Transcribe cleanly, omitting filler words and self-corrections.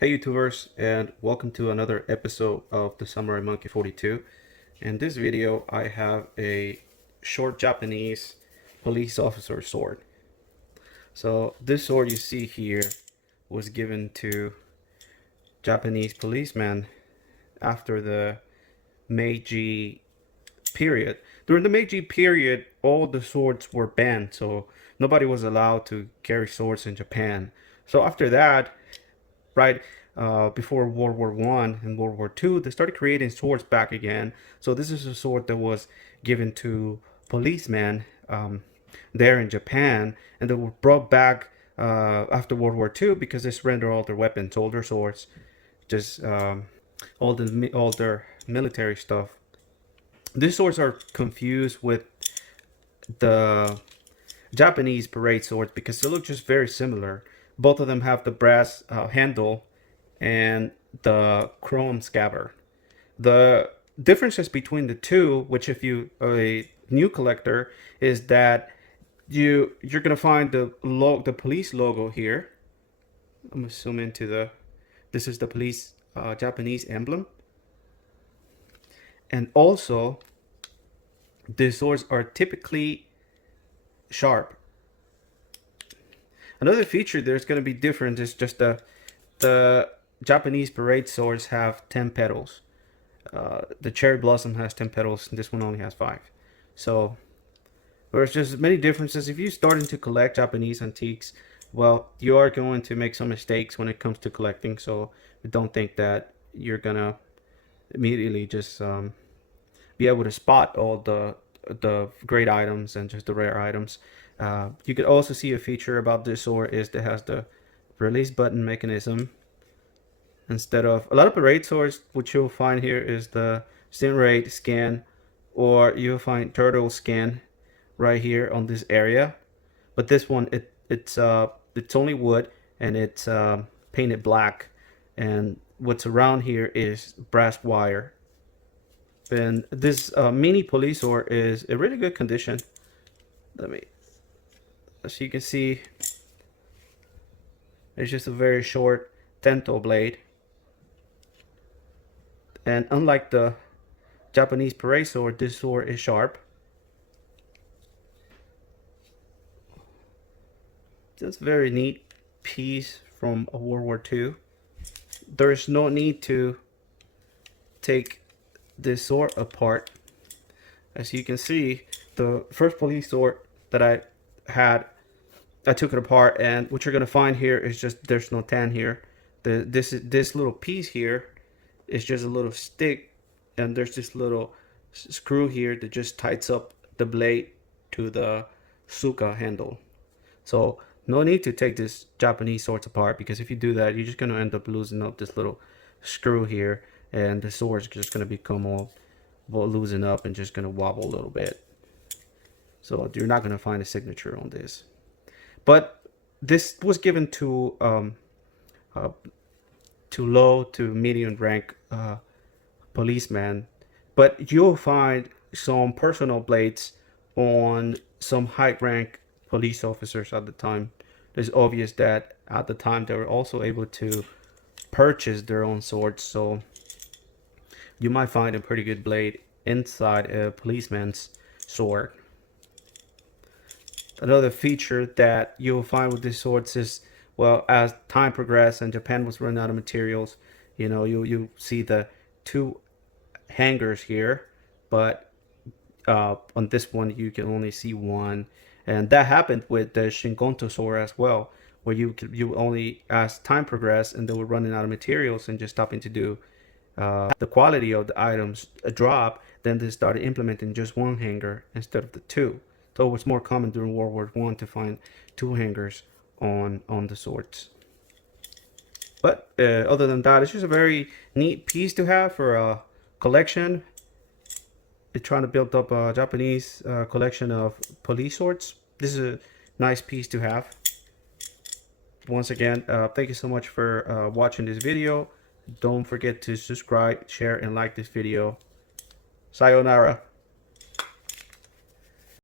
Hey YouTubers, and welcome to another episode of the Samurai Monkey 42. In this video I have a short Japanese police officer sword. So this sword you see here was given to Japanese policemen after the Meiji period. During the Meiji period, all the swords were banned, so nobody was allowed to carry swords in Japan. So after that, right before World War One and World War Two, they started creating swords back again. So this is a sword that was given to policemen there in Japan, and they were brought back after World War Two because they surrendered all their weapons, all their swords, just all their military stuff. These swords are confused with the Japanese parade swords because they look just very similar. Both of them have the brass handle and the chrome scabbard. The differences between the two, which if you are a new collector, is that you're gonna find the police logo here. I'm gonna zoom into this is the police Japanese emblem, and also the swords are typically sharp. Another feature there's going to be different is just the Japanese parade swords have 10 petals. The cherry blossom has 10 petals, and this one only has 5. So there's just many differences. If you're starting to collect Japanese antiques, well, you are going to make some mistakes when it comes to collecting. So don't think that you're gonna immediately just be able to spot all the great items and just the rare items. You could also see a feature about this sword is that it has the release button mechanism instead of a lot of parade swords. What you'll find here is the Stingray scan, or you'll find turtle scan right here on this area. But this one it's only wood, and it's painted black, and what's around here is brass wire. And this mini police sword is a really good condition. As you can see, it's just a very short tento blade. And unlike the Japanese parade sword, this sword is sharp. Just a very neat piece from World War II. There is no need to take this sword apart. As you can see, the first police sword that I had, I took it apart, and what you're gonna find here is just there's no tan here. This little piece here is just a little stick, and there's this little screw here that just tightens up the blade to the suka handle. So no need to take this Japanese swords apart, because if you do that, you're just gonna end up losing up this little screw here, and the sword's just gonna become all loosen up and just gonna wobble a little bit. So you're not gonna find a signature on this. But this was given to low to medium rank policemen. But you'll find some personal blades on some high rank police officers at the time. It's obvious that at the time they were also able to purchase their own swords, so you might find a pretty good blade inside a policeman's sword. Another feature that you'll find with these swords is, well, as time progressed and Japan was running out of materials, you see the 2 hangers here, but on this one you can only see 1, and that happened with the Shingonto sword as well, where you only, as time progressed and they were running out of materials and just stopping to do the quality of the items drop, then they started implementing just 1 hanger instead of the 2. So it was more common during World War I to find 2 hangers on the swords. But other than that, it's just a very neat piece to have for a collection. It's trying to build up a Japanese collection of police swords. This is a nice piece to have. Once again, thank you so much for watching this video. Don't forget to subscribe, share, and like this video. Sayonara.